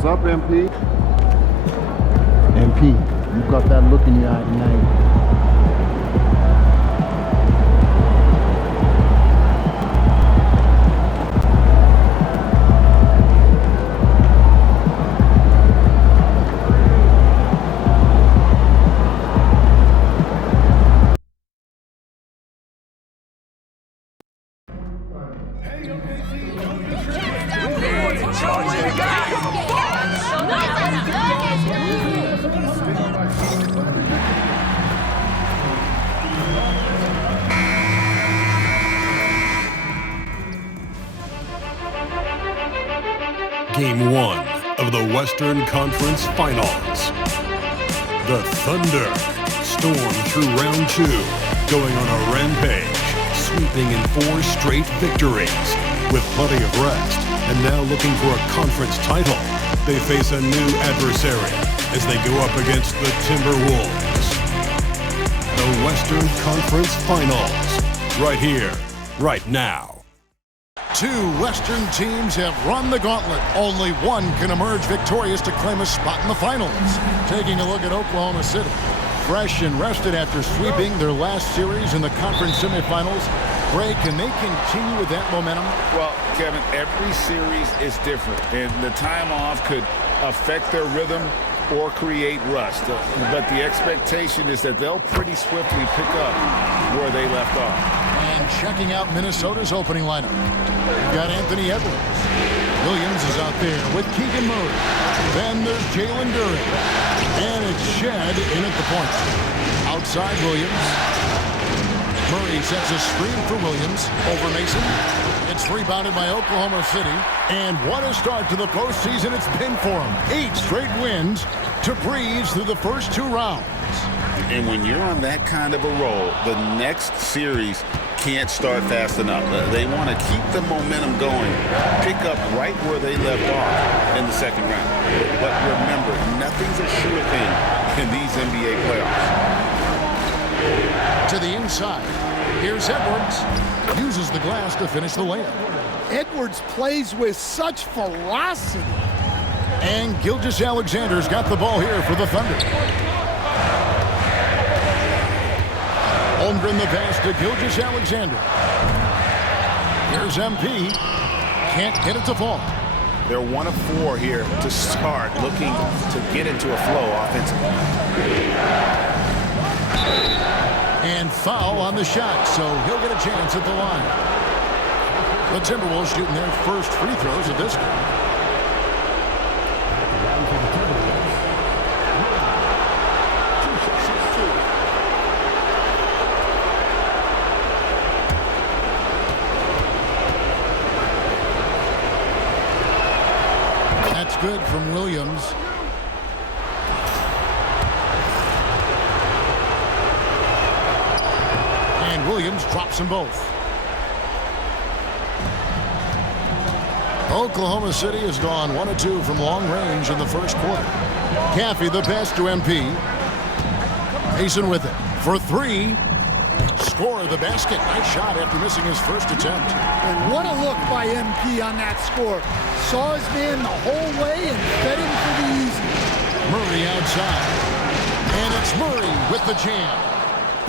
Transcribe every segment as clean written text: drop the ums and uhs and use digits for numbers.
What's up, MP? MP, you got that look in your eye tonight. Game 1 of the Western Conference Finals. The Thunder storm through round 2, going on a rampage, sweeping in 4 straight victories. With plenty of rest, and now looking for a conference title, they face a new adversary as they go up against the Timberwolves. The Western Conference Finals, right here, right now. 2 Western teams have run the gauntlet. Only one can emerge victorious to claim a spot in the finals. Taking a look at Oklahoma City. Fresh and rested after sweeping their last series in the conference semifinals. Gray, can they continue with that momentum? Well, Kevin, every series is different, and the time off could affect their rhythm or create rust. But the expectation is that they'll pretty swiftly pick up where they left off. And checking out Minnesota's opening lineup. We've got Anthony Edwards. Williams is out there with Keegan Murray. Then there's Jalen Duren. And it's Shed in at the point. Outside Williams. Murray sets a screen for Williams over Mason. It's rebounded by Oklahoma City. And what a start to the postseason it's been for them. 8 straight wins to breeze through the first 2 rounds. And when you're on that kind of a roll, the next series can't start fast enough. They want to keep the momentum going, pick up right where they left off in the second round. But remember, nothing's a sure thing in these NBA playoffs. To the inside, here's Edwards. Uses the glass to finish the layup. Edwards plays with such ferocity. And Gilgeous-Alexander's got the ball here for the Thunder. Holmgren the pass to Gilgeous-Alexander. Here's MP. Can't get it to fall. They're 1 of 4 here to start, looking to get into a flow offensively. And foul on the shot, so he'll get a chance at the line. The Timberwolves shooting their first free throws of this game. That's good from Williams. And Williams drops them both. Oklahoma City has gone 1 of 2 from long range in the first quarter. Caffey the pass to MP. Mason with it for 3. Score the basket. Nice shot after missing his first attempt. And what a look by MP on that score. Saw his man the whole way and fed him for the easy. Murray outside. And it's Murray with the jam.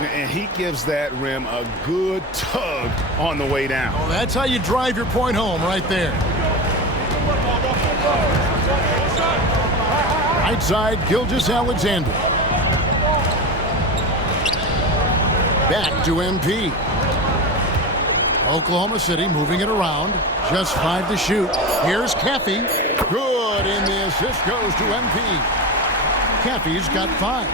And he gives that rim a good tug on the way down. Oh, that's how you drive your point home right there. Right side, Gilgeous-Alexander. Back to MP. Oklahoma City moving it around. Just 5 to shoot. Here's Caffey. Good, and the assist goes to MP. Caffey's got 5.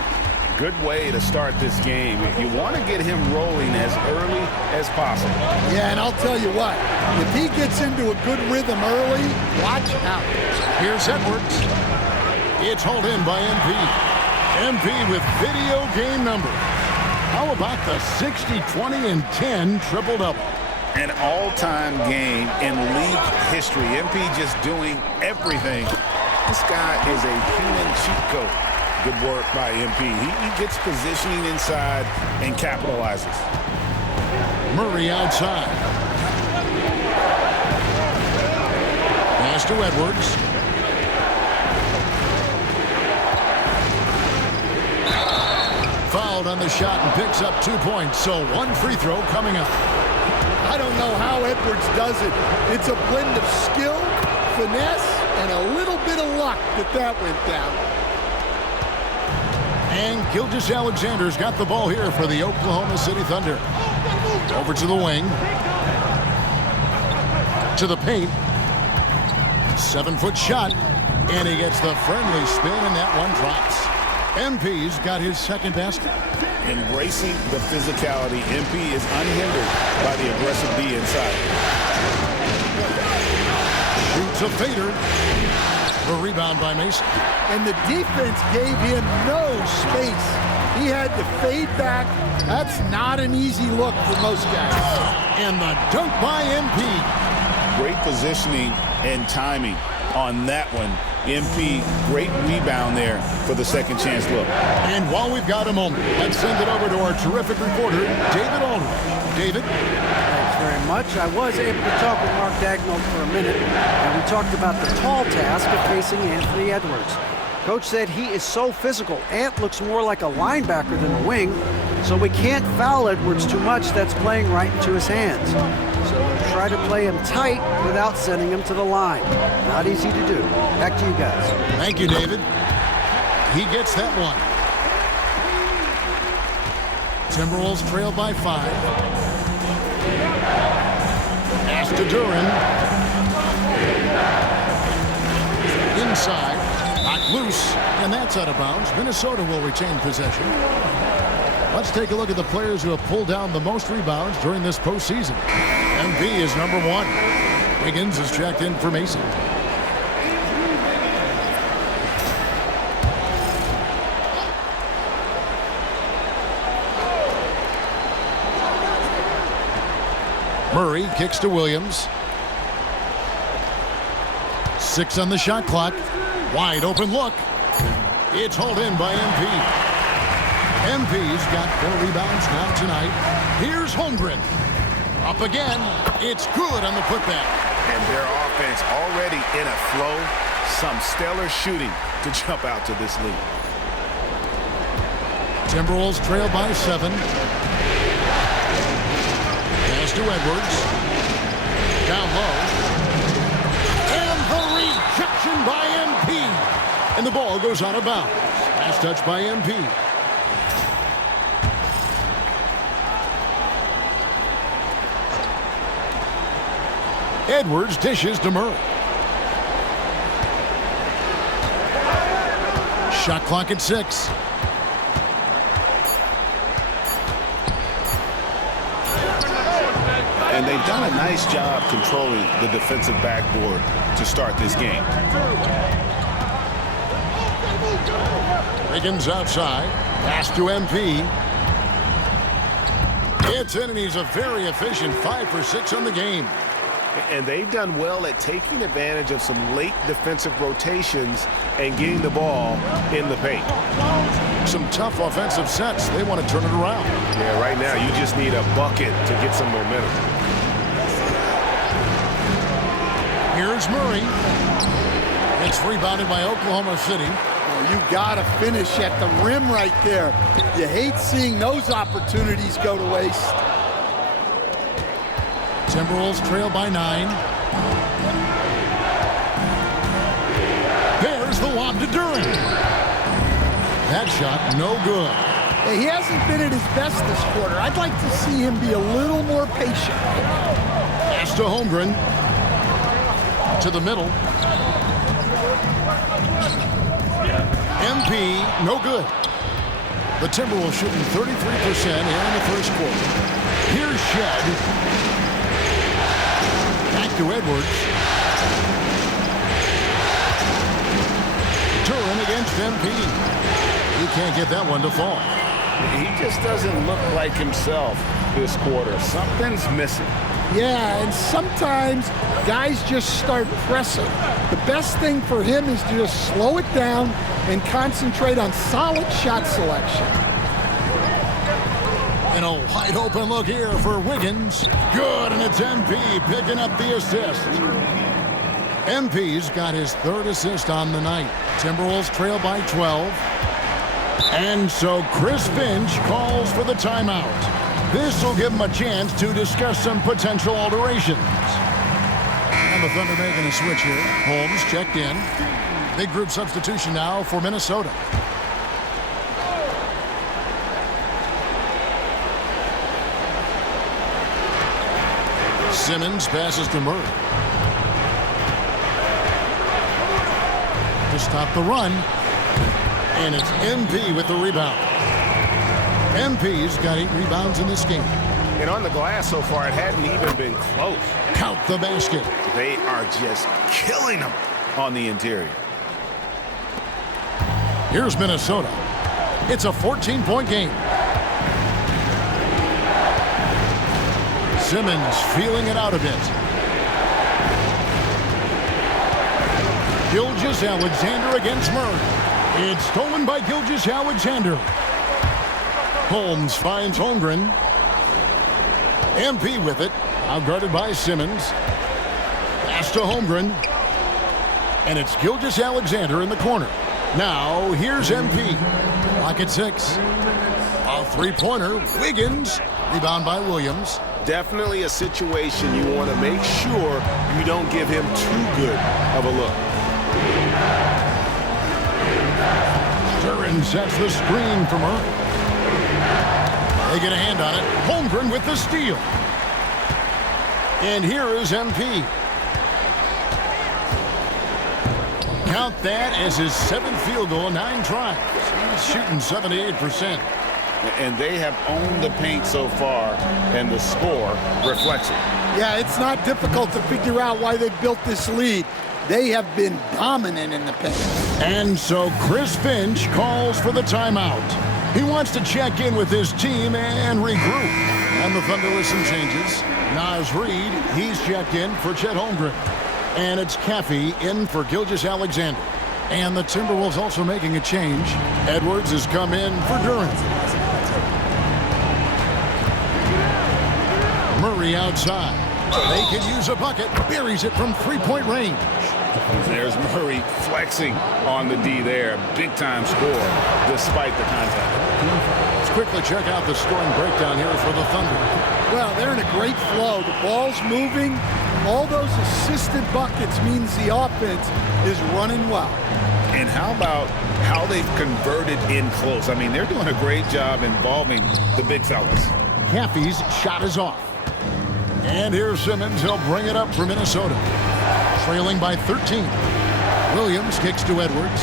Good way to start this game. You want to get him rolling as early as possible. Yeah, and I'll tell you what, if he gets into a good rhythm early, watch out. Here's Edwards. It's hauled in by MP. MP with video game number. How about the 60, 20, and 10 triple-double? An all-time game in league history. MP just doing everything. This guy is a human cheat code. Good work by MP. He gets positioning inside and capitalizes. Murray outside. Pass to Edwards. fouled on the shot and picks up 2 points. So one free throw coming up. I don't know how Edwards does it. It's a blend of skill, finesse, and a little bit of luck that went down. And Gilgeous-Alexander's got the ball here for the Oklahoma City Thunder. Over to the wing. To the paint. 7-foot shot. And he gets the friendly spin, and that one drops. MP's got his second basket. Embracing the physicality, MP is unhindered by the aggressive D inside. Shoots a fader. The rebound by Mason. And the defense gave him no space. He had to fade back. That's not an easy look for most guys. And the dunk by MP. Great positioning and timing on that one. MP, great rebound there for the second chance look. And while we've got a moment, let's send it over to our terrific reporter, David Aldridge. David? Thanks very much. I was able to talk with Mark Dagnall for a minute, and we talked about the tall task of facing Anthony Edwards. Coach said he is so physical. Ant looks more like a linebacker than a wing, so we can't foul Edwards too much. That's playing right into his hands. So we'll try to play him tight without sending him to the line. Not easy to do. Back to you guys. Thank you, David. He gets that one. Timberwolves trail by 5. Pass to Duran. Inside. Knocked loose. And that's out of bounds. Minnesota will retain possession. Let's take a look at the players who have pulled down the most rebounds during this postseason. MB is number 1. Wiggins is checked in for Mason. Murray kicks to Williams. 6 on the shot clock. Wide open look. It's hauled in by MP. MP's got 4 rebounds now tonight. Here's Holmgren. Up again. It's good on the putback. And their offense already in a flow. Some stellar shooting to jump out to this lead. Timberwolves trail by 7. Pass to Edwards. Down low. And the rejection by MP. And the ball goes out of bounds. Last touch by MP. Edwards dishes to Murray. Shot clock at 6. And they've done a nice job controlling the defensive backboard to start this game. Wiggins outside. Pass to MP. It's in, and he's a very efficient 5 for 6 on the game. And they've done well at taking advantage of some late defensive rotations and getting the ball in the paint. Some tough offensive sets. They want to turn it around. Yeah, right now you just need a bucket to get some momentum. Here's Murray. It's rebounded by Oklahoma City. Oh, you got to finish at the rim right there. You hate seeing those opportunities go to waste. Timberwolves trail by 9. There's the lob to Duran. That shot, no good. Hey, he hasn't been at his best this quarter. I'd like to see him be a little more patient. Pass to Holmgren. To the middle. MP, no good. The Timberwolves shooting 33% here in the first quarter. Here's Shed. Back to Edwards. Duran against MP. He can't get that one to fall. He just doesn't look like himself this quarter. Something's missing. Yeah, and sometimes guys just start pressing. The best thing for him is to just slow it down and concentrate on solid shot selection. And a wide open look here for Wiggins. Good, and it's MP picking up the assist. MP's got his 3rd assist on the night. Timberwolves trail by 12. And so Chris Finch calls for the timeout. This will give him a chance to discuss some potential alterations. And the Thunder making a switch here. Holmes checked in. Big group substitution now for Minnesota. Simmons passes to Murray. To stop the run. And it's MP with the rebound. MP's got 8 rebounds in this game. And on the glass so far, it hadn't even been close. Count the basket. They are just killing them on the interior. Here's Minnesota. It's a 14-point game. Simmons feeling it out a bit. Gilgeous-Alexander against Murray. It's stolen by Gilgeous-Alexander. Holmes finds Holmgren. MP with it. Outguarded by Simmons. Pass to Holmgren. And it's Gilgeous-Alexander in the corner. Now, here's MP. Lock at 6. A three-pointer. Wiggins. Rebound by Williams. Definitely a situation you want to make sure you don't give him too good of a look. Duran sets the screen for Murray. They get a hand on it. Holmgren with the steal. And here is MP. Count that as his 7th field goal in 9 tries. He's shooting 78%. And they have owned the paint so far, and the score reflects it. Yeah, it's not difficult to figure out why they built this lead. They have been dominant in the paint. And so Chris Finch calls for the timeout. He wants to check in with his team and regroup. And the Thunder with some changes. Naz Reid, he's checked in for Chet Holmgren. And it's Caffey in for Gilgeous-Alexander. And the Timberwolves also making a change. Edwards has come in for Duran. Murray outside. They could use a bucket. Buries it from 3-point range. There's Murray flexing on the D there. Big-time score, despite the contact. Let's quickly check out the scoring breakdown here for the Thunder. Well, they're in a great flow. The ball's moving. All those assisted buckets means the offense is running well. And how about how they've converted in close? I mean, they're doing a great job involving the big fellas. Caffey's shot is off. And here's Simmons. He'll bring it up for Minnesota. Trailing by 13. Williams kicks to Edwards.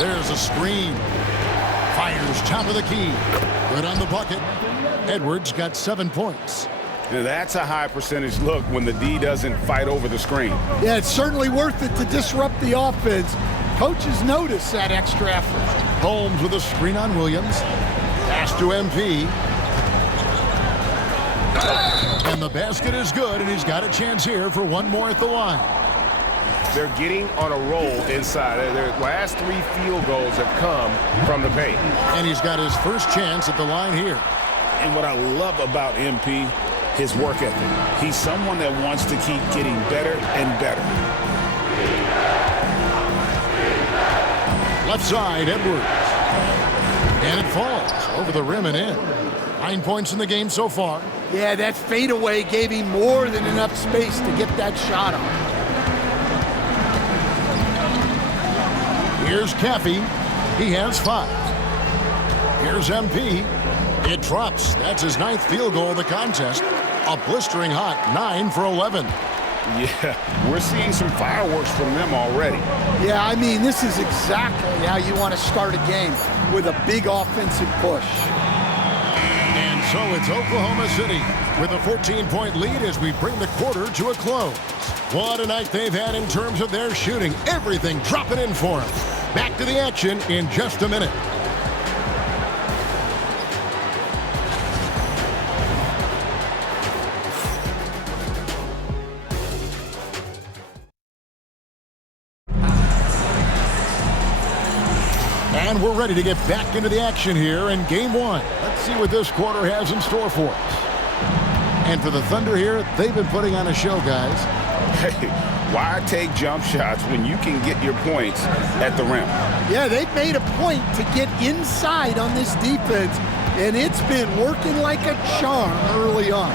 There's a screen. Fires top of the key. Good on the bucket. Edwards got 7 points. That's a high percentage look when the D doesn't fight over the screen. Yeah, it's certainly worth it to disrupt the offense. Coaches notice that extra effort. Holmes with a screen on Williams. Pass to MP. And the basket is good, and he's got a chance here for one more at the line. They're getting on a roll inside. Their last 3 field goals have come from the paint. And he's got his first chance at the line here. And what I love about MP, his work ethic. He's someone that wants to keep getting better and better. Left side, Edwards. And it falls over the rim and in. 9 points in the game so far. Yeah, that fadeaway gave him more than enough space to get that shot on. Here's Caffey. He has 5. Here's MP. It drops. That's his 9th field goal of the contest. A blistering hot 9 for 11. Yeah, we're seeing some fireworks from them already. Yeah, I mean, this is exactly how you want to start a game, with a big offensive push. And so it's Oklahoma City with a 14-point lead as we bring the quarter to a close. What a night they've had in terms of their shooting. Everything dropping in for them. Back to the action in just a minute. And we're ready to get back into the action here in Game 1. Let's see what this quarter has in store for us. And for the Thunder here, they've been putting on a show, guys. Hey, Why take jump shots when you can get your points at the rim? Yeah, they've made a point to get inside on this defense, and it's been working like a charm early on.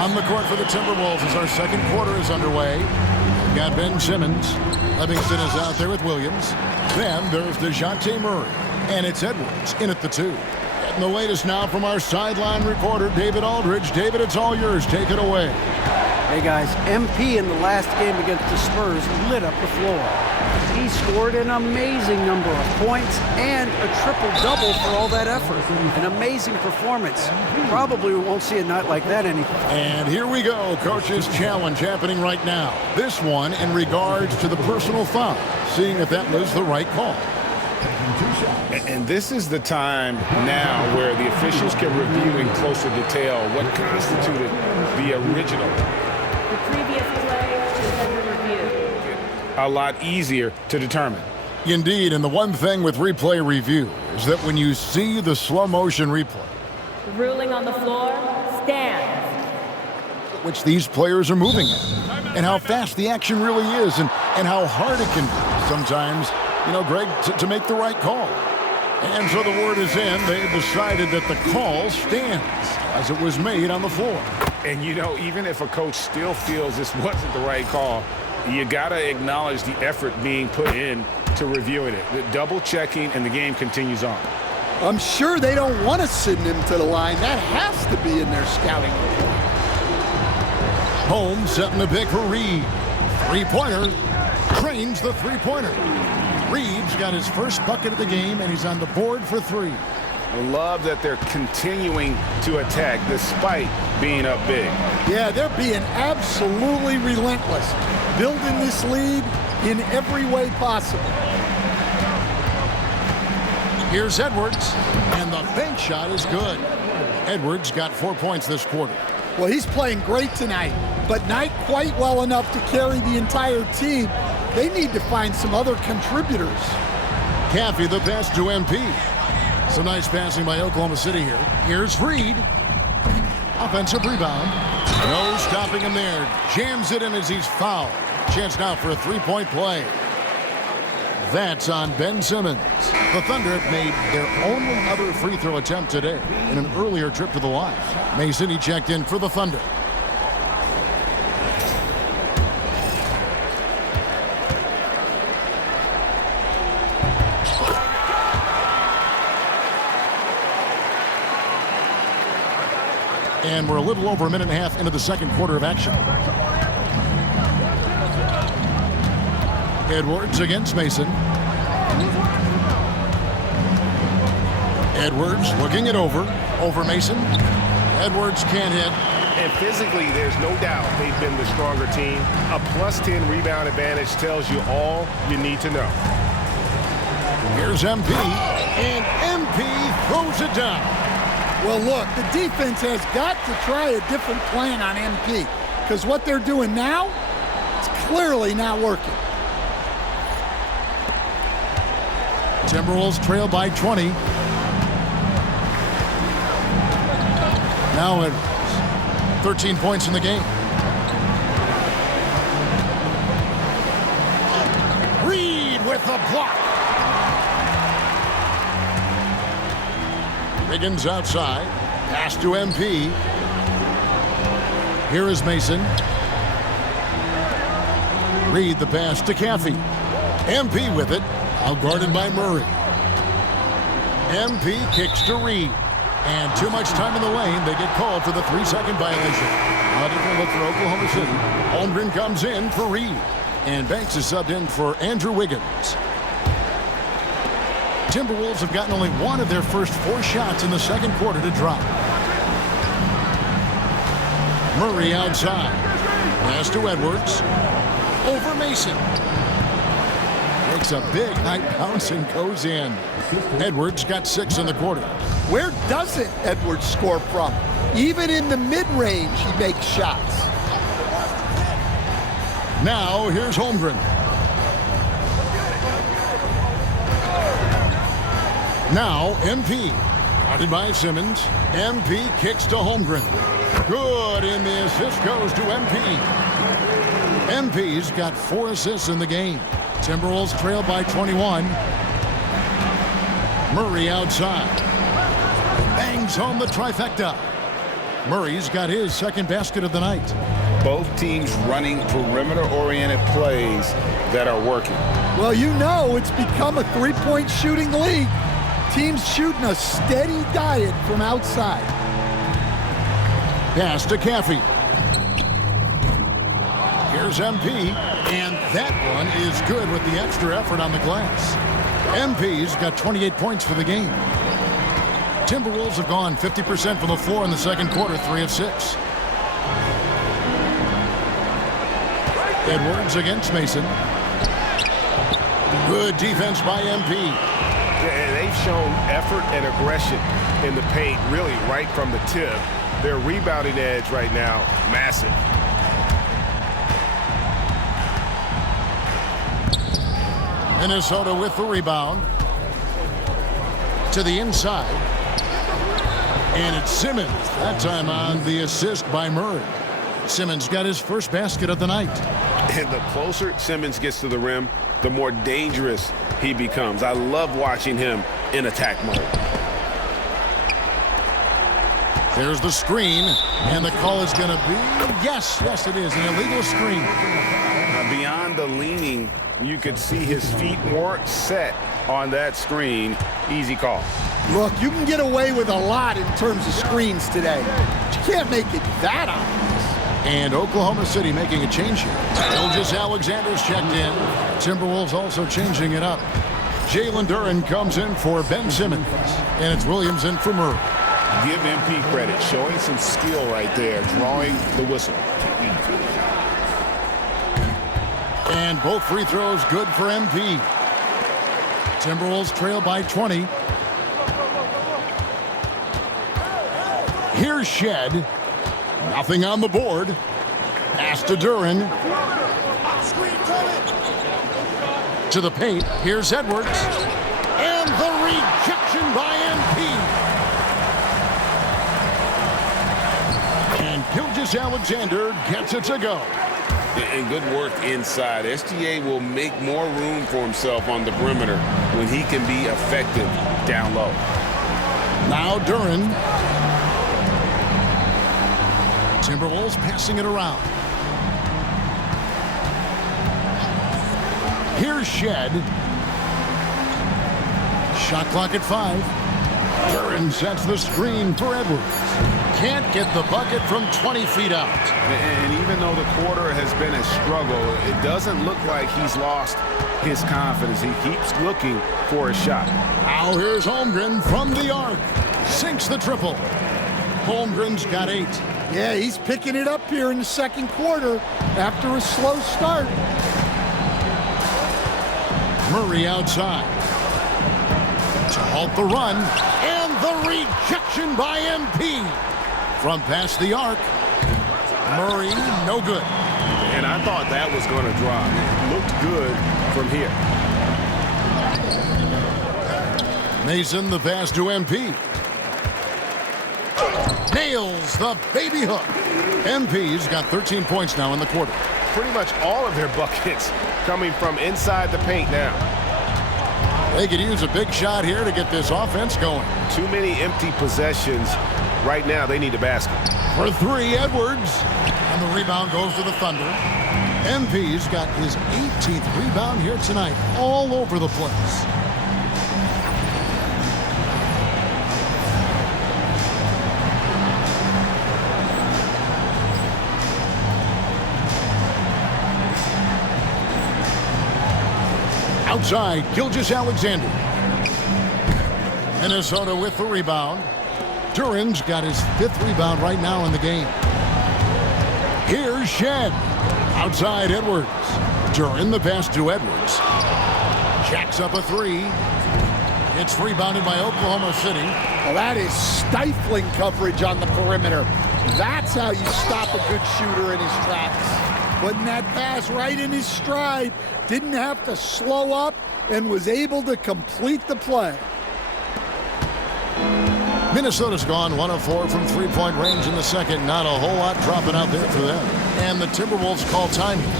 On the court for the Timberwolves as our second quarter is underway. We've got Ben Simmons. Livingston is out there with Williams. Then there's DeJounte Murray. And it's Edwards in at the 2. Getting the latest now from our sideline reporter, David Aldridge. David, it's all yours. Take it away. Hey guys, MP in the last game against the Spurs lit up the floor. He scored an amazing number of points and a triple-double for all that effort. An amazing performance. Probably won't see a night like that anymore. And here we go, Coach's challenge happening right now. This one in regards to the personal foul, seeing if that was the right call. And this is the time now where the officials can review in closer detail what constituted the original. The previous play is under review. A lot easier to determine. Indeed, and the one thing with replay review is that when you see the slow motion replay, The ruling on the floor stands. which these players are moving at, and how fast the action really is, and how hard it can be sometimes, you know, Greg, to make the right call. And so the word is in. They've decided that the call stands as it was made on the floor. And, you know, even if a coach still feels this wasn't the right call, you got to acknowledge the effort being put in to reviewing it. The double checking, and the game continues on. I'm sure they don't want to send him to the line. That has to be in their scouting report. Holmes setting the pick for Reed. Three-pointer. Trains the three-pointer. Reed's got his first bucket of the game, and he's on the board for 3. I love that they're continuing to attack despite being up big. Yeah, they're being absolutely relentless, building this lead in every way possible. Here's Edwards, and the bank shot is good. Edwards got 4 points this quarter. Well, he's playing great tonight, but not quite well enough to carry the entire team. They need to find some other contributors. Caffey the pass to MP. Some nice passing by Oklahoma City here. Here's Reed. Offensive rebound. No stopping him there. Jams it in as he's fouled. Chance now for a three-point play. That's on Ben Simmons. The Thunder have made their only other free throw attempt today in an earlier trip to the line. Mason, he checked in for the Thunder. And we're a little over a minute and a half into the second quarter of action. Edwards against Mason. Edwards looking it over Mason. Edwards can't hit. And physically, there's no doubt they've been the stronger team. A +10 rebound advantage tells you all you need to know. Here's MP, and MP throws it down. Well, look, the defense has got to try a different plan on MP, because what they're doing now, it's clearly not working. Timberwolves trail by 20. Now Edwards, 13 points in the game. Reed with the block. Wiggins outside. Pass to MP. Here is Mason. Reed the pass to Caffey. MP with it. Outguarded by Murray. MP kicks to Reed. And too much time in the lane. They get called for the 3-second violation. A different look for Oklahoma City. Holmgren comes in for Reed. And Banks is subbed in for Andrew Wiggins. Timberwolves have gotten only one of their first 4 shots in the second quarter to drop. Murray outside. Pass to Edwards. Over Mason. Takes a big high bounce and goes in. Edwards got 6 in the quarter. Where doesn't Edwards score from? Even in the mid-range, he makes shots. Now, here's Holmgren. Now, MP. Guarded by Simmons. MP kicks to Holmgren. Good, and the assist goes to MP. MP's got 4 assists in the game. Timberwolves trail by 21. Murray outside. Bangs home the trifecta. Murray's got his second basket of the night. Both teams running perimeter-oriented plays that are working. Well, you know it's become a three-point shooting league. Teams shooting a steady diet from outside. Pass to Caffey. Here's MP, and that one is good with the extra effort on the glass. MP's got 28 points for the game. Timberwolves have gone 50% from the floor in the second quarter, 3 of 6. Edwards against Mason. Good defense by MP. They've shown effort and aggression in the paint, really right from the tip. Their rebounding edge right now, massive. Minnesota with the rebound. To the inside. And it's Simmons, that time on the assist by Murray. Simmons got his first basket of the night. And the closer Simmons gets to the rim, the more dangerous he becomes. I love watching him in attack mode. There's the screen, and the call is going to be, yes, it is, an illegal screen. Beyond the leaning, you could see his feet weren't set on that screen. Easy call. Look, you can get away with a lot in terms of screens today, but you can't make it that obvious. And Oklahoma City making a change here. Gilgeous-Alexander's checked in. Timberwolves also changing it up. Jalen Duren comes in for Ben Simmons, and it's Williams in for Murray. Give MP credit, showing some skill right there, drawing the whistle. And both free throws good for MP. Timberwolves trail by 20. Here's Shed. Nothing on the board. Pass to Duren. To the paint. Here's Edwards. And the rejection by MP. And Gilgeous-Alexander gets it to go. And good work inside. SGA will make more room for himself on the perimeter when he can be effective down low. Now Duren. Timberwolves passing it around. Here's Shed. Shot clock at 5. Duren sets the screen for Edwards. Can't get the bucket from 20 feet out. And even though the quarter has been a struggle, it doesn't look like he's lost his confidence. He keeps looking for a shot. Now here's Holmgren from the arc. Sinks the triple. Holmgren's got 8. Yeah, he's picking it up here in the second quarter after a slow start. Murray outside. To halt the run. And the rejection by MP. From past the arc. Murray, no good. And I thought that was going to drop. It looked good from here. Mason, the pass to MP. Nails the baby hook. MP's got 13 points now in the quarter. Pretty much all of their buckets coming from inside the paint now. They could use a big shot here to get this offense going. Too many empty possessions. Right now, they need a basket. For 3, Edwards. And the rebound goes to the Thunder. MP's got his 18th rebound here tonight. All over the place. Outside, Gilgeous-Alexander. Minnesota with the rebound. Duren's got his 5th rebound right now in the game. Here's Shed. Outside, Edwards. Duren the pass to Edwards. Jacks up a 3. It's rebounded by Oklahoma City. Well, that is stifling coverage on the perimeter. That's how you stop a good shooter in his tracks. Putting that pass right in his stride. Didn't have to slow up and was able to complete the play. Minnesota's gone 1 of 4 from three-point range in the second. Not a whole lot dropping out there for them. And the Timberwolves call timing.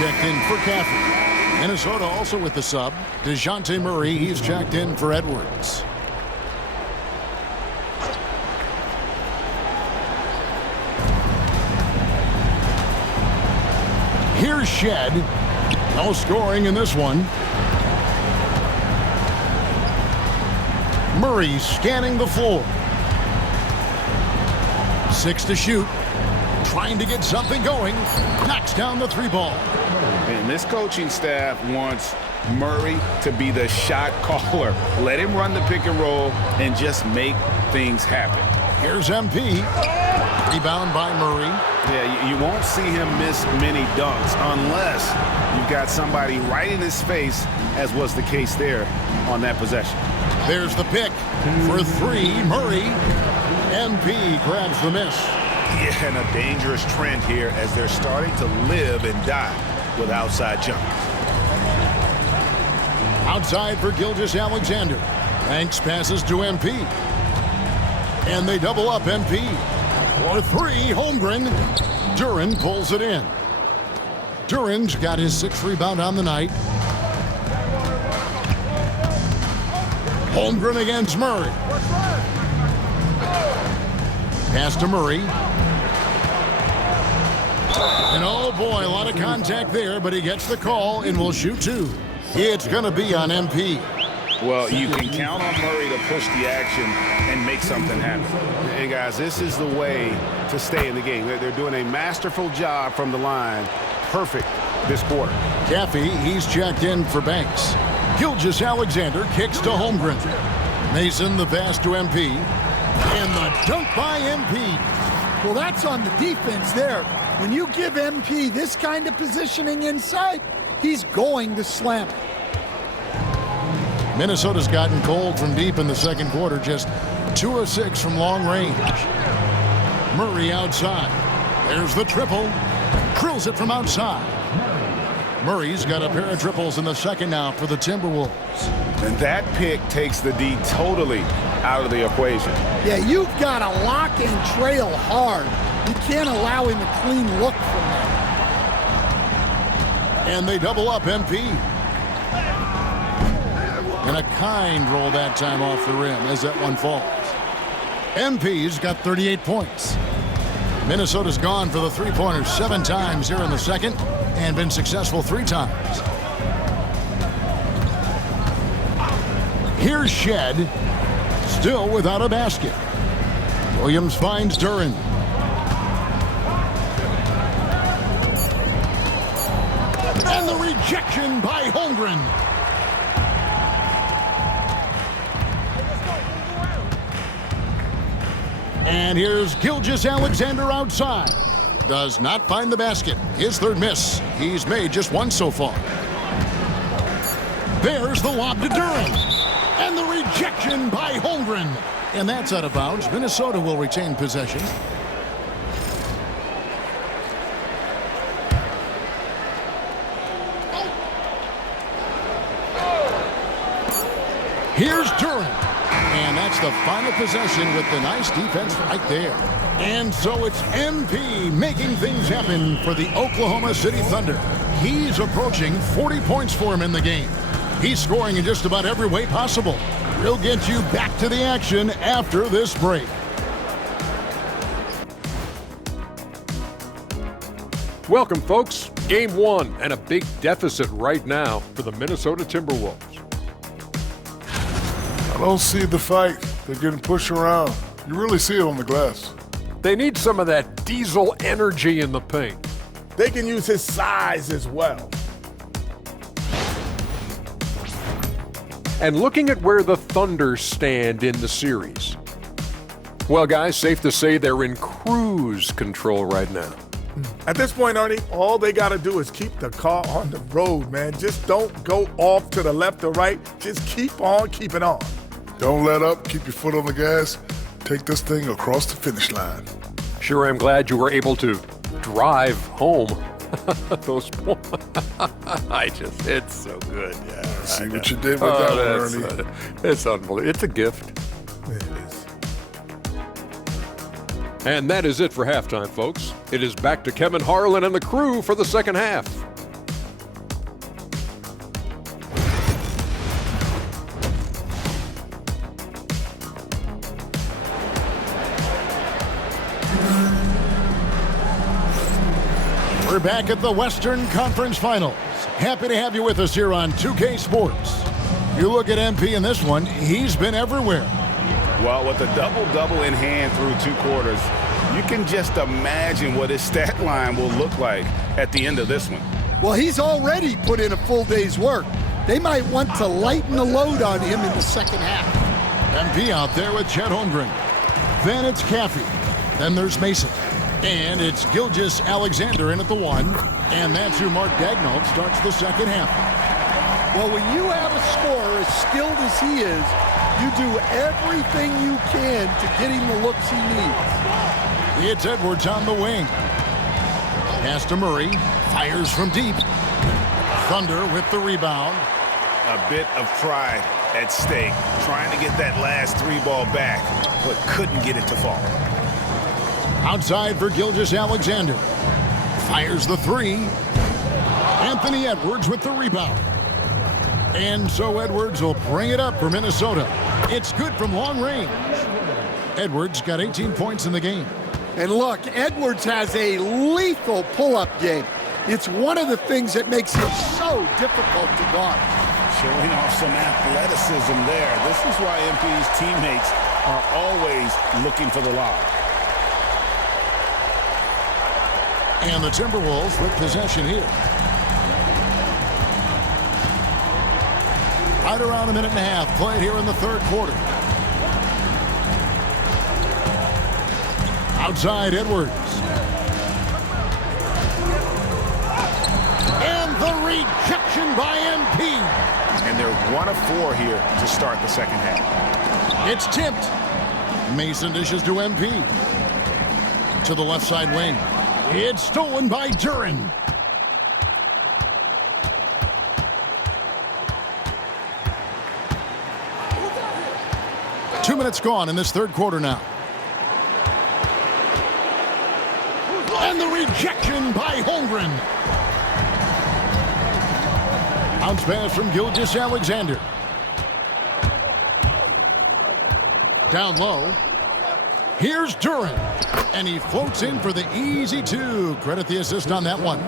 checked in for Caffey. Minnesota also with the sub. DeJounte Murray, he's checked in for Edwards. Here's Shed. No scoring in this one. Murray scanning the floor. 6 to shoot. Trying to get something going. Knocks down the 3 ball. And this coaching staff wants Murray to be the shot caller. Let him run the pick and roll and just make things happen. Here's MP. Rebound by Murray. Yeah, you won't see him miss many dunks unless you've got somebody right in his face, as was the case there on that possession. There's the pick for 3. Murray. MP grabs the miss. Yeah, and a dangerous trend here as they're starting to live and die with outside jumpers. Outside for Gilgeous-Alexander. Banks passes to MP. And they double up MP. For 3, Holmgren. Duren pulls it in. Duren's got his 6th rebound on the night. Holmgren against Murray. Pass to Murray. And oh boy, a lot of contact there, but he gets the call and will shoot 2. It's going to be on MP. Well, you can count on Murray to push the action and make something happen. Hey, guys, this is the way to stay in the game. They're doing a masterful job from the line. Perfect this quarter. Caffey, he's checked in for Banks. Gilgeous-Alexander kicks to Holmgren. Mason, the pass to MP. And the dunk by MP. Well, that's on the defense there. When you give MP this kind of positioning inside, he's going to slam it. Minnesota's gotten cold from deep in the second quarter, just 2 of 6 from long range. Murray outside. There's the triple. Drills it from outside. Murray's got a pair of triples in the second now for the Timberwolves. And that pick takes the D totally out of the equation. Yeah, you've got to lock and trail hard. You can't allow him a clean look from there. And they double up MP. And a kind roll that time off the rim as that one falls. MP's got 38 points. Minnesota's gone for the 3-pointers 7 times here in the second and been successful 3 times. Here's Shed, still without a basket. Williams finds Duren. And the rejection by Holmgren. And here's Gilgeous-Alexander outside. Does not find the basket. His 3rd miss. He's made just 1 so far. There's the lob to Duren. And the rejection by Holmgren. And that's out of bounds. Minnesota will retain possession. Here's Duren. And that's the final possession with the nice defense right there. And so it's MP making things happen for the Oklahoma City Thunder. He's approaching 40 points for him in the game. He's scoring in just about every way possible. We'll get you back to the action after this break. Welcome, folks. Game 1 and a big deficit right now for the Minnesota Timberwolves. I don't see the fight. They're getting pushed around. You really see it on the glass. They need some of that diesel energy in the paint. They can use his size as well. And looking at where the Thunder stand in the series. Well, guys, safe to say they're in cruise control right now. At this point, Ernie, all they got to do is keep the car on the road, man. Just don't go off to the left or right. Just keep on keeping on. Don't let up. Keep your foot on the gas. Take this thing across the finish line. Sure, I'm glad you were able to drive home those points. It's so good. Yeah, see what you did with that one, Ernie. It's unbelievable. It's a gift. It is. And that is it for halftime, folks. It is back to Kevin Harlan and the crew for the second half. We're back at the Western Conference Finals. Happy to have you with us here on 2K Sports. You look at MP in this one, he's been everywhere. Well, with a double-double in hand through 2 quarters, you can just imagine what his stat line will look like at the end of this one. Well, he's already put in a full day's work. They might want to lighten the load on him in the second half. MP out there with Chet Holmgren. Then it's Caffey. Then there's Mason. And it's Gilgeous Alexander in at the 1. And that's who Mark Daigneault starts the second half. Well, when you have a scorer as skilled as he is, you do everything you can to get him the looks he needs. It's Edwards on the wing. Pass to Murray. Fires from deep. Thunder with the rebound. A bit of pride at stake, trying to get that last 3 ball back, but couldn't get it to fall. Outside for Gilgeous Alexander. Fires the 3. Anthony Edwards with the rebound. And so Edwards will bring it up for Minnesota. It's good from long range. Edwards got 18 points in the game. And look, Edwards has a lethal pull-up game. It's one of the things that makes him so difficult to guard. Showing off some athleticism there. This is why MP's teammates are always looking for the lob. And the Timberwolves with possession here. Right around a minute and a half played here in the third quarter. Outside Edwards. And the rejection by MP. And they're 1 of 4 here to start the second half. It's tipped. Mason dishes to MP. To the left side wing. It's stolen by Duren. Two minutes gone in this third quarter now. And the rejection by Holmgren. Bounce pass from Gilgeous Alexander. Down low. Here's Duren. And he floats in for the easy 2. Credit the assist on that one.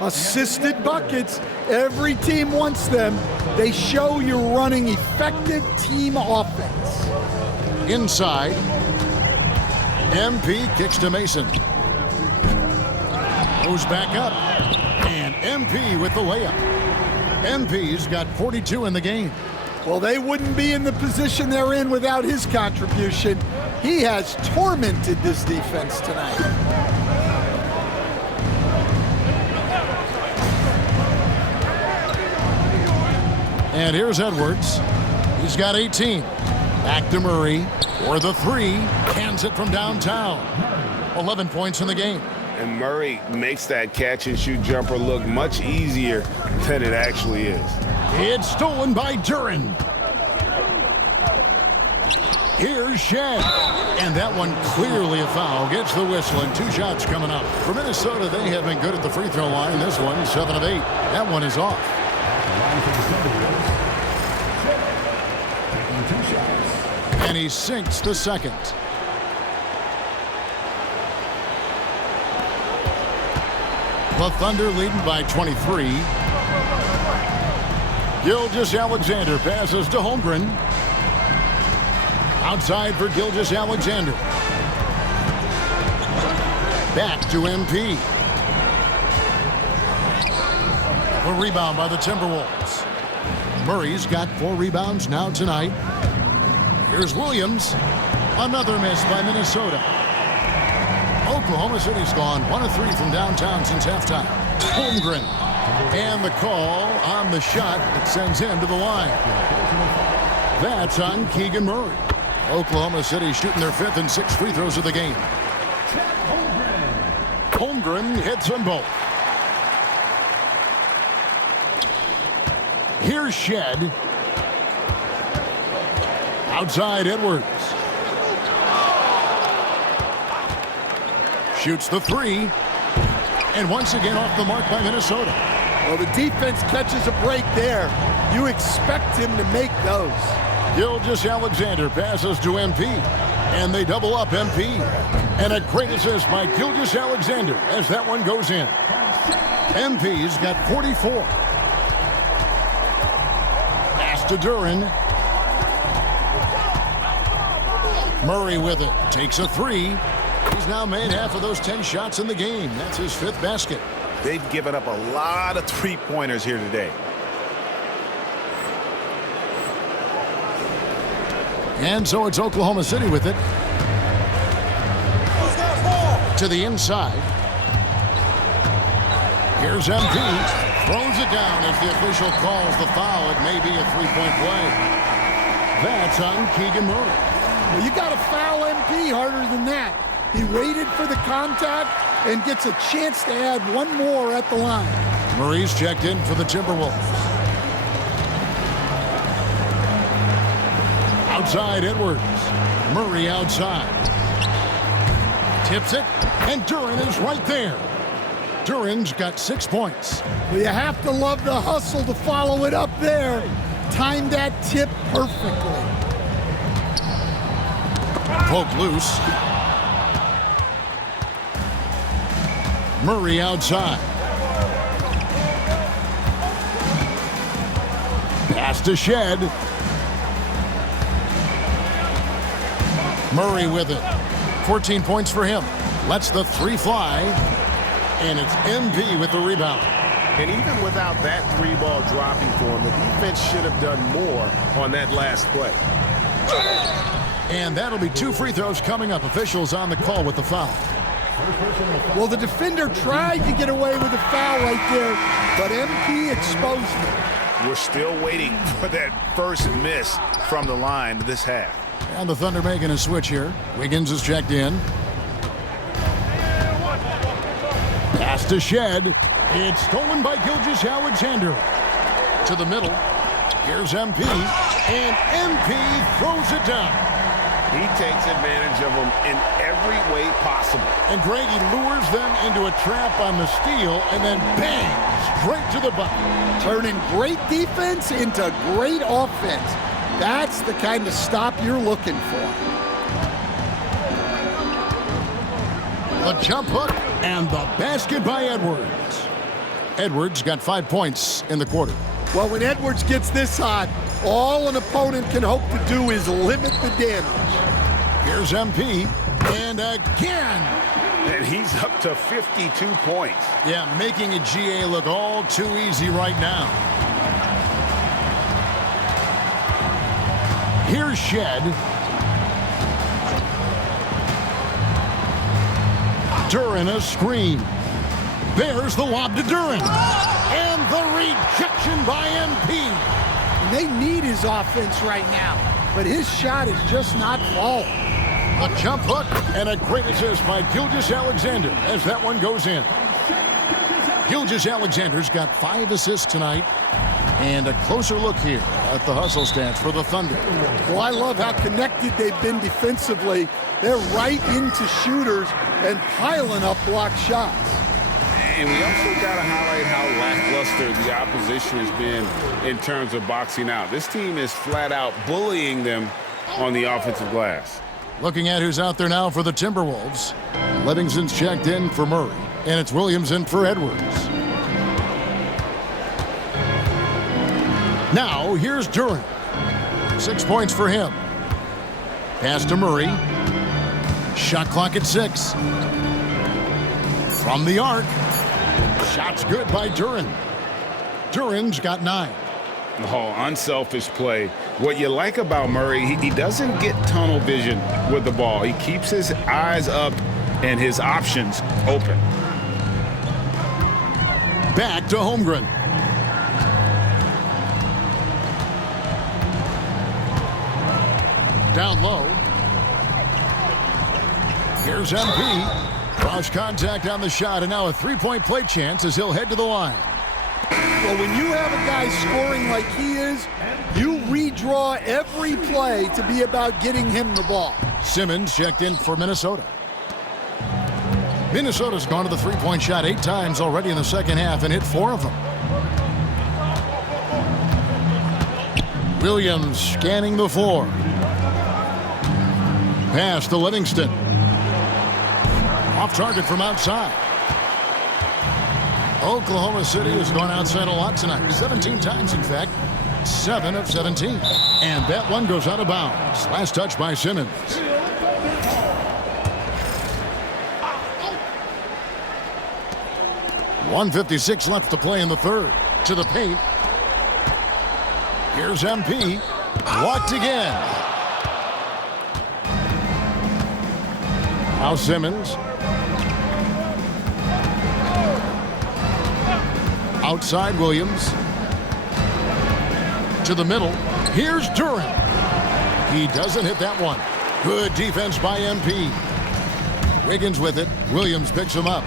Assisted buckets. Every team wants them. They show you're running effective team offense. Inside. MP kicks to Mason. Goes back up. And MP with the layup. MP's got 42 in the game. Well, they wouldn't be in the position they're in without his contribution. He has tormented this defense tonight. And here's Edwards. He's got 18. Back to Murray for the 3. Hands it from downtown. 11 points in the game. And Murray makes that catch-and-shoot jumper look much easier than it actually is. It's stolen by Duren. Here's Shea. And that one clearly a foul. Gets the whistle and 2 shots coming up. For Minnesota, they have been good at the free throw line. This one, 7 of 8. That one is off. And he sinks the second. The Thunder leading by 23. Gilgeous Alexander passes to Holmgren. Outside for Gilgeous Alexander. Back to MP. The rebound by the Timberwolves. Murray's got 4 rebounds now tonight. Here's Williams. Another miss by Minnesota. Oklahoma City's gone 1 of 3 from downtown since halftime. Holmgren. And the call on the shot that sends him to the line. That's on Keegan Murray. Oklahoma City shooting their 5th and 6th free throws of the game. Holmgren hits them both. Here's Shed. Outside Edwards. Shoots the 3. And once again off the mark by Minnesota. Well, the defense catches a break there. You expect him to make those. Gilgeous Alexander passes to MP. And they double up MP. And a great assist by Gilgeous Alexander as that one goes in. MP's got 44. Pass to Duren. Murray with it. Takes a three. He's now made half of those 10 shots in the game. That's his 5th basket. They've given up a lot of three-pointers here today. And so it's Oklahoma City with it. To the inside. Here's MP. Throws it down as the official calls the foul. It may be a three-point play. That's on Keegan Murray. Well, you got to foul MP harder than that. He waited for the contact and gets a chance to add one more at the line. Murray's checked in for the Timberwolves. Outside Edwards. Murray outside. Tips it, and Duren is right there. Duren's got 6 points. Well, you have to love the hustle to follow it up there. Timed that tip perfectly. Poke loose. Murray outside. Pass to Shed. Murray with it. 14 points for him. Lets the three fly. And it's MP with the rebound. And even without that three ball dropping for him, the defense should have done more on that last play. And that'll be 2 free throws coming up. Officials on the call with the foul. Well, the defender tried to get away with a foul right there, but MP exposed it. We're still waiting for that first miss from the line this half. And the Thunder making a switch here. Wiggins is checked in. Pass to Shed. It's stolen by Gilgeous-Alexander. To the middle. Here's MP. And MP throws it down. He takes advantage of them in every way possible. And Greg, he lures them into a trap on the steal, and then bang, straight to the bucket. Turning great defense into great offense. That's the kind of stop you're looking for. The jump hook and the basket by Edwards. Edwards got 5 points in the quarter. Well, when Edwards gets this hot, all an opponent can hope to do is limit the damage. Here's MP, and again. And he's up to 52 points. Yeah, making a GA look all too easy right now. Here's Shed. Duren a screen. There's the lob to Duren. And the rejection by MP. They need his offense right now, but his shot is just not falling. A jump hook and a great assist by Gilgeous-Alexander as that one goes in. Gilgeous-Alexander's got 5 assists tonight. And a closer look here at the hustle stats for the Thunder. Well, I love how connected they've been defensively. They're right into shooters and piling up blocked shots. And we also got to highlight how lackluster the opposition has been in terms of boxing out. This team is flat out bullying them on the offensive glass. Looking at who's out there now for the Timberwolves. Livingston's checked in for Murray, and it's Williams in for Edwards. Now, here's Duren. 6 points for him. Pass to Murray. Shot clock at 6. From the arc. Shot's good by Duren. Duren's got 9. Oh, unselfish play. What you like about Murray, he doesn't get tunnel vision with the ball. He keeps his eyes up and his options open. Back to Holmgren. Down low. Here's MP. Cross contact on the shot, and now a three-point play chance as he'll head to the line. Well, when you have a guy scoring like he is, you redraw every play to be about getting him the ball. Simmons checked in for Minnesota. Minnesota's gone to the three-point shot 8 times already in the second half and hit 4 of them. Williams scanning the floor. Pass to Livingston. Off target from outside. Oklahoma City has gone outside a lot tonight. 17 times, in fact. 7 of 17. And that one goes out of bounds. Last touch by Simmons. .156 left to play in the third. To the paint. Here's MP. Blocked again. Now Simmons. Outside Williams. To the middle. Here's Durant. He doesn't hit that one. Good defense by MP. Wiggins with it. Williams picks him up.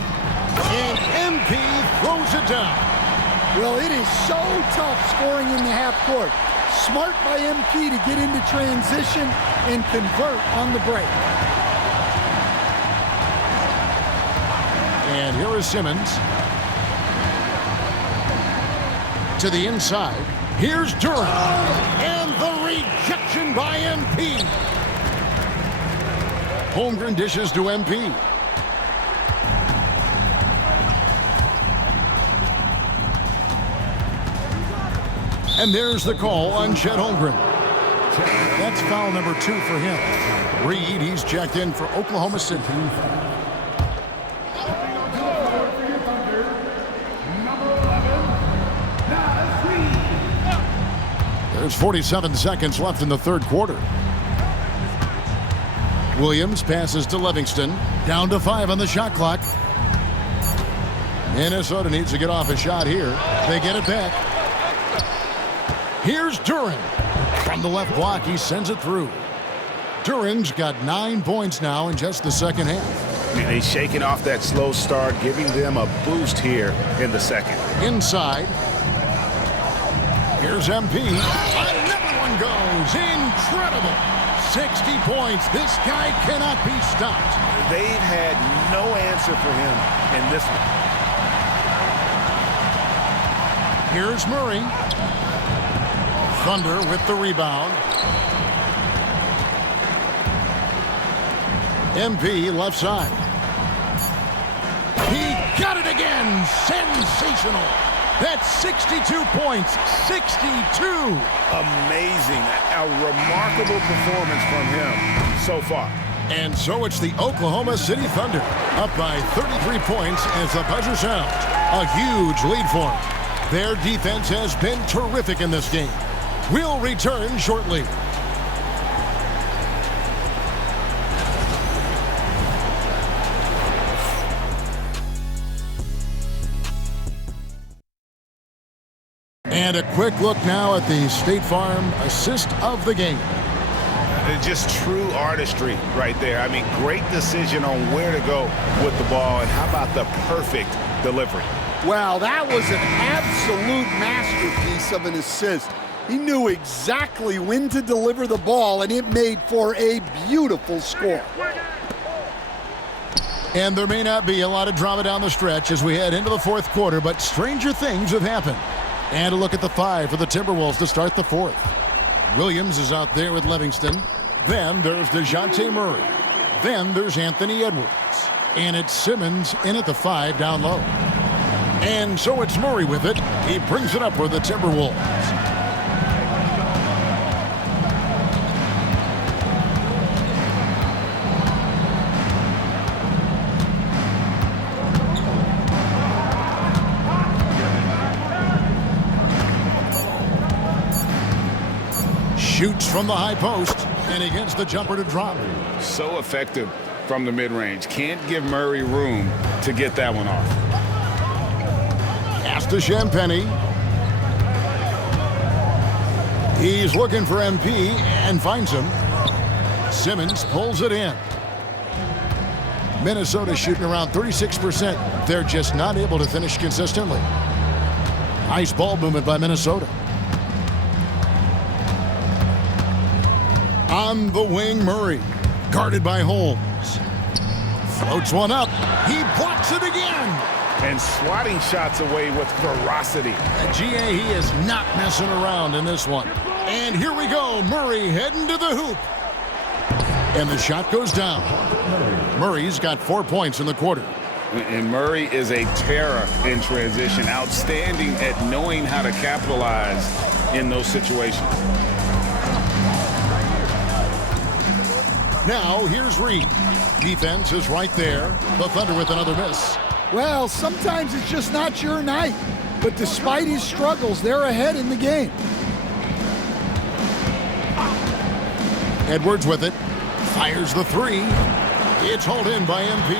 And MP throws it down. Well, it is so tough scoring in the half court. Smart by MP to get into transition and convert on the break. And here is Simmons. To the inside. Here's Durant. And the rejection by MP. Holmgren dishes to MP. And there's the call on Chet Holmgren. That's foul number 2 for him. Reed, he's checked in for Oklahoma City. There's 47 seconds left in the third quarter. Williams passes to Livingston. Down to 5 on the shot clock. Minnesota needs to get off a shot here. They get it back. Here's Durant. From the left block, he sends it through. Durant's got 9 points now in just the second half. And he's shaking off that slow start, giving them a boost here in the second. Inside. Here's MP. Another one goes. Incredible. 60 points. This guy cannot be stopped. They've had no answer for him in this one. Here's Murray. Thunder with the rebound. MP left side. He got it again. Sensational. That's 62 points. 62. Amazing. A remarkable performance from him so far. And so it's the Oklahoma City Thunder up by 33 points as the buzzer sounds. A huge lead for them. Their defense has been terrific in this game. We'll return shortly. And a quick look now at the State Farm assist of the game. Just true artistry right there. I mean, great decision on where to go with the ball, and how about the perfect delivery? Wow, that was an absolute masterpiece of an assist. He knew exactly when to deliver the ball, and it made for a beautiful score. And there may not be a lot of drama down the stretch as we head into the fourth quarter, but stranger things have happened. And a look at the 5 for the Timberwolves to start the fourth. Williams is out there with Livingston. Then there's DeJounte Murray. Then there's Anthony Edwards. And it's Simmons in at the 5 down low. And so it's Murray with it. He brings it up for the Timberwolves. Shoots from the high post, and he gets the jumper to drop. So effective from the mid-range. Can't give Murray room to get that one off. Pass to Champagny. He's looking for MP and finds him. Simmons pulls it in. Minnesota shooting around 36%. They're just not able to finish consistently. Nice ball movement by Minnesota. On the wing, Murray. Guarded by Holmes. Floats one up. He blocks it again. And swatting shots away with ferocity. GA, he is not messing around in this one. And here we go. Murray heading to the hoop. And the shot goes down. Murray's got 4 points in the quarter. And Murray is a terror in transition, outstanding at knowing how to capitalize in those situations. Now, here's Reed. Defense is right there. The Thunder with another miss. Well, sometimes it's just not your night. But despite his struggles, they're ahead in the game. Edwards with it. Fires the three. It's hauled in by MP.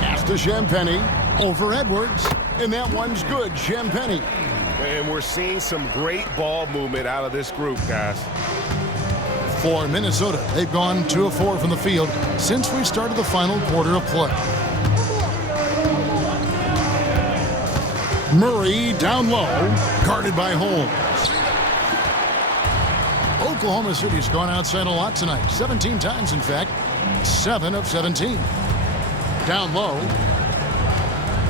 Pass to Champagny. Over Edwards. And that one's good. Champagny. And we're seeing some great ball movement out of this group, guys. For Minnesota, they've gone 2 of 4 from the field since we started the final quarter of play. Murray down low, guarded by Holmes. Oklahoma City's gone outside a lot tonight, 17 times in fact, 7 of 17. Down low,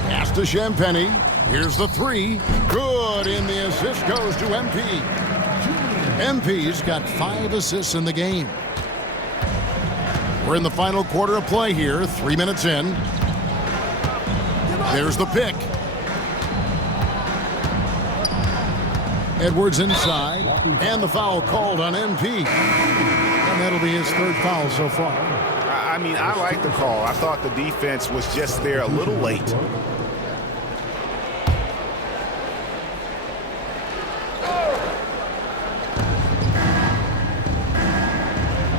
pass to Champagny. Here's the three, good, and the assist goes to MP. MP's got 5 assists in the game. We're in the final quarter of play here, 3 minutes in. There's the pick. Edwards inside, and the foul called on MP. And that'll be his 3rd foul so far. I mean, I like the call. I thought the defense was just there a little late.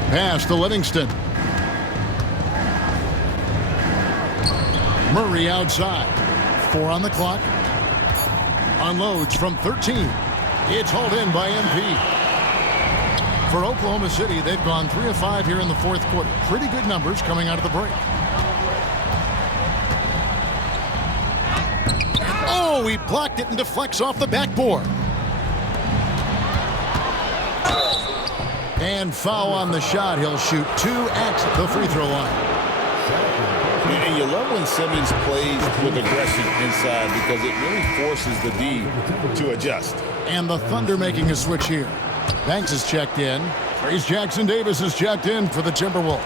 Pass to Livingston. Murray outside. 4 on the clock. Unloads from 13. It's hauled in by MP. For Oklahoma City, they've gone 3 of 5 here in the 4th quarter. Pretty good numbers coming out of the break. Oh, he blocked it and deflects off the backboard. And foul on the shot. He'll shoot 2 at the free throw line. And you love when Simmons plays with aggression inside because it really forces the D to adjust. And the Thunder making a switch here. Banks is checked in. Trace Jackson Davis is checked in for the Timberwolves.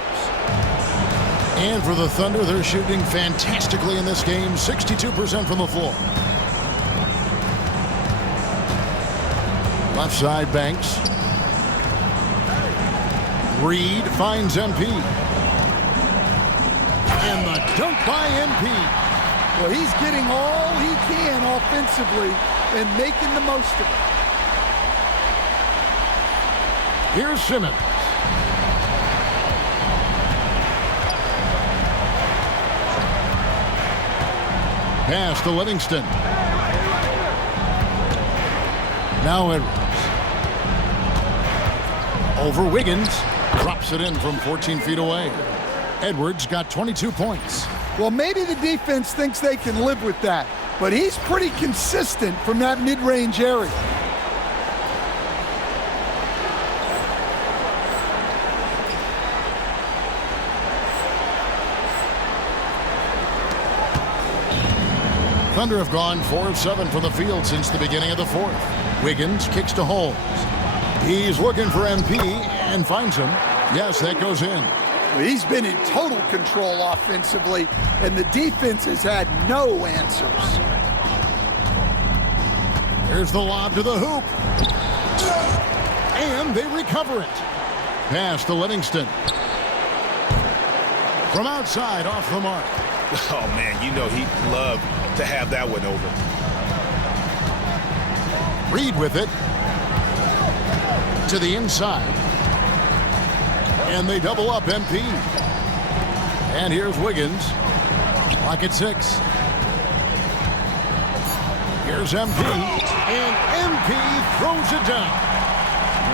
And for the Thunder, they're shooting fantastically in this game, 62% from the floor. Left side, Banks. Reed finds MP. And the dunk by MP. Well, he's getting all he can offensively and making the most of it. Here's Simmons. Pass to Livingston. Now Edwards. Over Wiggins. Drops it in from 14 feet away. Edwards got 22 points. Well, maybe the defense thinks they can live with that, but he's pretty consistent from that mid-range area. Thunder have gone 4 of 7 from the field since the beginning of the 4th. Wiggins kicks to Holmes. He's looking for MP and finds him. Yes, that goes in. He's been in total control offensively, and the defense has had no answers. Here's the lob to the hoop. And they recover it. Pass to Livingston. From outside, off the mark. Oh, man, you know he'd love to have that one over. Reed with it. To the inside. And they double up MP. And here's Wiggins. Clock at 6. Here's MP. And MP throws it down.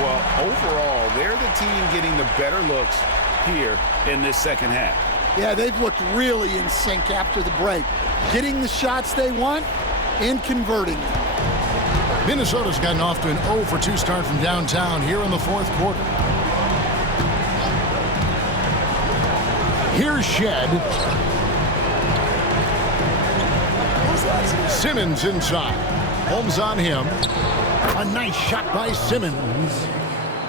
Well, overall, they're the team getting the better looks here in this second half. Yeah, they've looked really in sync after the break. Getting the shots they want and converting them. Minnesota's gotten off to an 0 for 2 start from downtown here in the 4th quarter. Here's Shed. Simmons inside. Holmes on him. A nice shot by Simmons.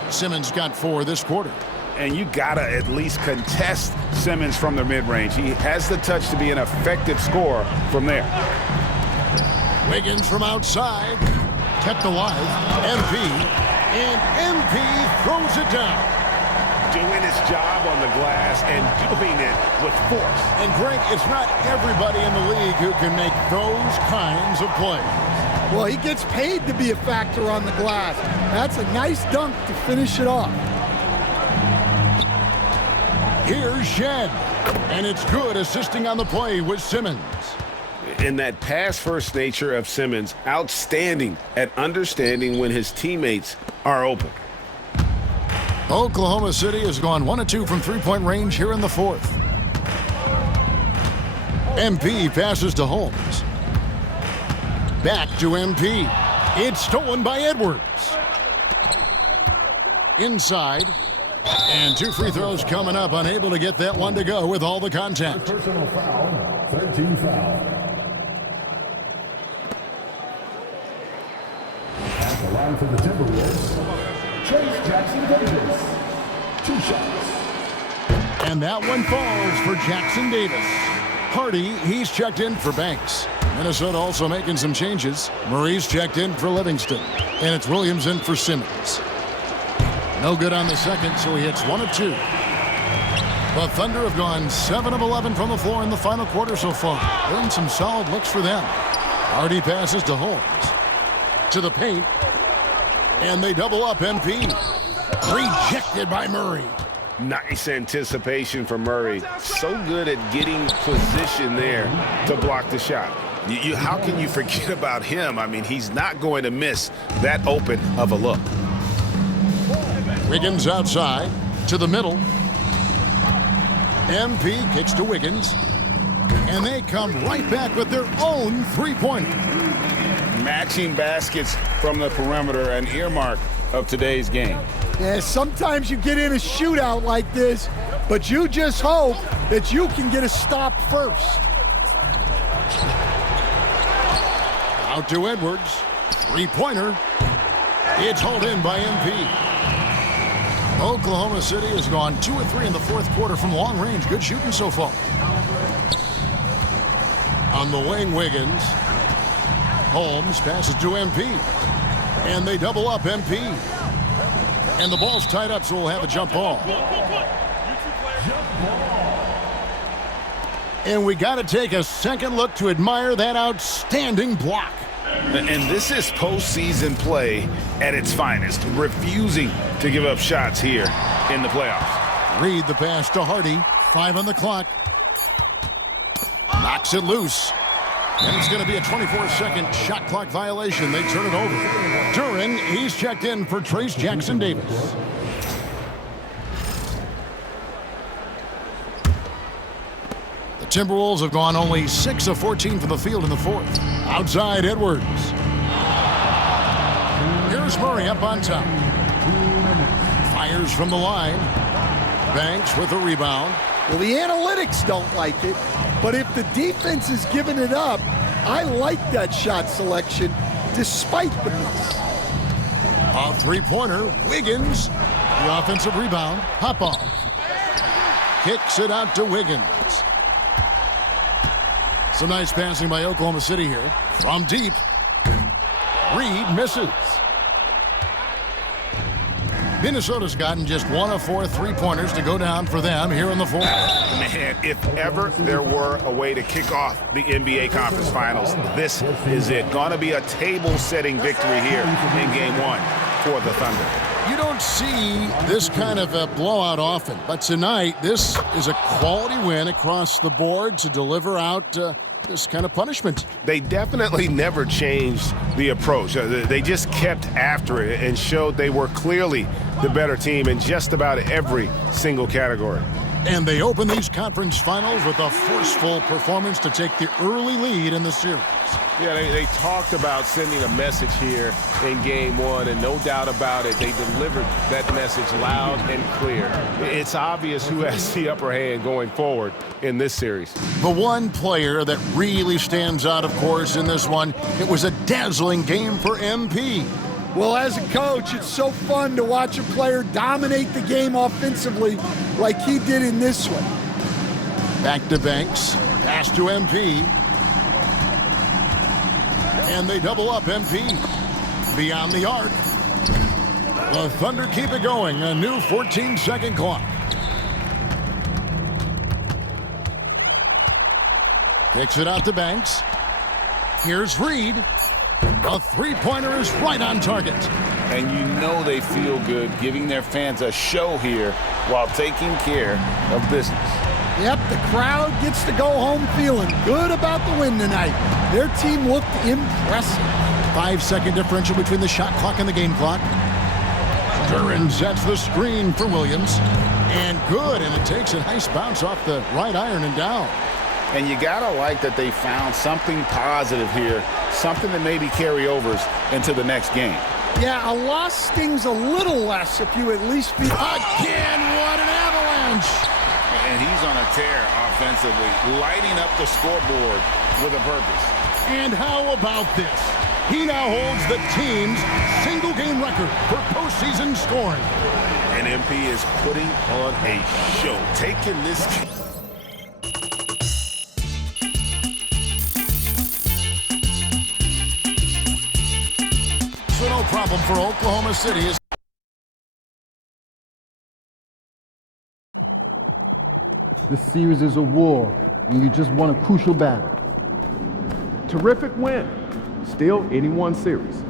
Simmons got 4 this quarter. And you got to at least contest Simmons from the mid-range. He has the touch to be an effective scorer from there. Wiggins from outside, kept alive, MP, and MP throws it down. Doing his job on the glass and doing it with force. And Greg, it's not everybody in the league who can make those kinds of plays. Well, he gets paid to be a factor on the glass. That's a nice dunk to finish it off. Here's Shed, and it's good, assisting on the play with Simmons. In that pass-first nature of Simmons, outstanding at understanding when his teammates are open. Oklahoma City has gone 1 of 2 from three-point range here in the fourth. MP passes to Holmes. Back to MP. It's stolen by Edwards. Inside. And 2 free throws coming up. Unable to get that one to go with all the contact. Personal foul, 13 foul. At the line for the Timberwolves, Jackson Davis, 2 shots. And that one falls for Jackson Davis. Hardy, he's checked in for Banks. Minnesota also making some changes. Murray's checked in for Livingston. And it's Williams in for Simmons. No good on the second, so he hits 1 of 2. The Thunder have gone 7 of 11 from the floor in the final quarter so far. Been some solid looks for them. Hardy passes to Holmes. To the paint. And they double up MP. Rejected by Murray. Nice anticipation for Murray. So good at getting position there to block the shot. How can you forget about him? I mean, he's not going to miss that open of a look. Wiggins outside to the middle. MP kicks to Wiggins. And they come right back with their own three-pointer. Matching baskets from the perimeter, an earmark of today's game. Yeah, sometimes you get in a shootout like this, but you just hope that you can get a stop first. Out to Edwards. Three-pointer. It's hauled in by MP. Oklahoma City has gone 2 of 3 in the fourth quarter from long range. Good shooting so far. On the wing, Wiggins. Holmes passes to MP. And they double up MP. And the ball's tied up, so we'll have a jump ball. And we got to take a second look to admire that outstanding block. And this is postseason play at its finest, refusing to give up shots here in the playoffs. Reed the pass to Hardy. 5 on the clock. Knocks it loose. And it's going to be a 24-second shot clock violation. They turn it over. Duran, he's checked in for Trace Jackson Davis. The Timberwolves have gone only 6 of 14 from the field in the fourth. Outside, Edwards. Here's Murray up on top. Fires from the line. Banks with a rebound. Well, the analytics don't like it, but if the defense is giving it up, I like that shot selection despite the miss. A three-pointer, Wiggins. The offensive rebound, hop off. Kicks it out to Wiggins. Some nice passing by Oklahoma City here. From deep. Reed misses. Minnesota's gotten just 1 of 4 three-pointers to go down for them here in the fourth. Man, if ever there were a way to kick off the NBA Conference Finals, this is it. Gonna be a table-setting victory here in Game 1 for the Thunder. You don't see this kind of a blowout often, but tonight this is a quality win across the board to deliver out this kind of punishment. They definitely never changed the approach. They just kept after it and showed they were clearly the better team in just about every single category. And they open these conference finals with a forceful performance to take the early lead in the series. Yeah, they talked about sending a message here in Game 1, and no doubt about it, they delivered that message loud and clear. It's obvious who has the upper hand going forward in this series. The one player that really stands out, of course, in this one, it was a dazzling game for MP. Well, as a coach, it's so fun to watch a player dominate the game offensively like he did in this one. Back to Banks. Pass to MP. And they double up MP. Beyond the arc. The Thunder keep it going. A new 14-second clock. Kicks it out to Banks. Here's Reed. A three-pointer is right on target. And you know they feel good giving their fans a show here while taking care of business. Yep, the crowd gets to go home feeling good about the win tonight. Their team looked impressive. 5-second differential between the shot clock and the game clock. Duran sets the screen for Williams. And good, and it takes a nice bounce off the right iron and down. And you gotta like that they found something positive here, something that maybe carry overs into the next game. Yeah, a loss stings a little less if you at least feel... Again, what an avalanche! And he's on a tear offensively, lighting up the scoreboard with a purpose. And how about this? He now holds the team's single-game record for postseason scoring. And MP is putting on a show, taking this... So no problem for Oklahoma City. This series is a war, and you just won a crucial battle. Terrific win. Still anyone's series.